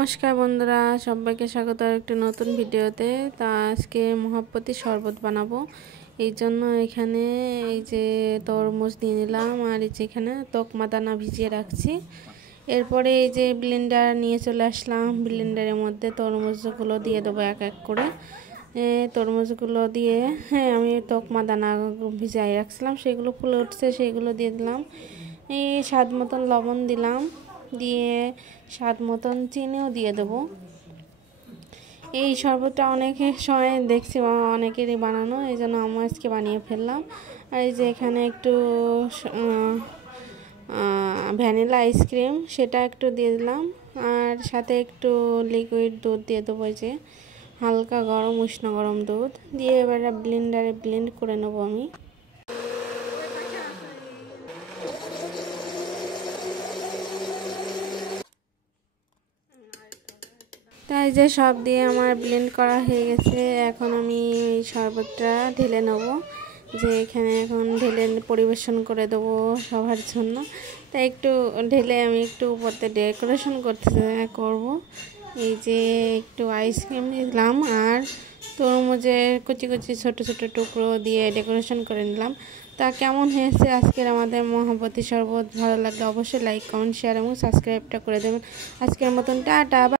নমস্কার বন্ধুরা, সবাইকে স্বাগত আরেকটি নতুন ভিডিওতে। তা আজকে মহাপতি শরবত বানাবো। এই জন্য এখানে এই যে তরমুজ নিয়ে নিলাম, আর এই যে এখানে তকমা দানা ভিজিয়ে রাখছি। এরপরে এই যে ব্লেন্ডার নিয়ে চলে আসলাম। ব্লেন্ডারের মধ্যে তরমুজগুলো দিয়ে দেবো এক এক করে। তরমুজগুলো দিয়ে আমি তকমা দানা ভিজাই রাখছিলাম, সেগুলো ফুলে উঠছে, সেগুলো দিয়ে দিলাম। এই স্বাদ মতন লবণ দিলাম, দিয়ে স্বাদ মতন চিনিও দিয়ে দেবো। এই শরবতটা অনেক সময় দেখছি অনেকেরই বানানো, এই জন্য আমি আজকে বানিয়ে ফেললাম। আর এই যে এখানে একটু ভ্যানিলা আইসক্রিম, সেটা একটু দিয়ে দিলাম, আর সাথে একটু লিকুইড দুধ দিয়ে দেবো। এই যে হালকা গরম উষ্ণ গরম দুধ দিয়ে এবার ব্লেন্ডারে ব্লেন্ড করে নেবো আমি। তাই যে সব দিয়ে আমার ব্লেন্ড করা হয়ে গেছে। এখন আমি এই শরবতটা ঢেলে নেব, যে এখানে এখন ঢেলে পরিবেশন করে দেবো সবার জন্য। তাই একটু ঢেলে আমি একটু উপরতে ডেকোরেশন করব। এই যে একটু আইসক্রিম দিলাম, আর তরমুজের কুচি কুচি ছোটো ছোটো টুকরো দিয়ে ডেকোরেশন করে নিলাম। তা কেমন হয়েছে আজকের আমাদের মহাপতি শরবত? ভালো লাগলে অবশ্যই লাইক, কমেন্ট, শেয়ার এবং সাবস্ক্রাইবটা করে দেবেন। আজকের মতন টাটা।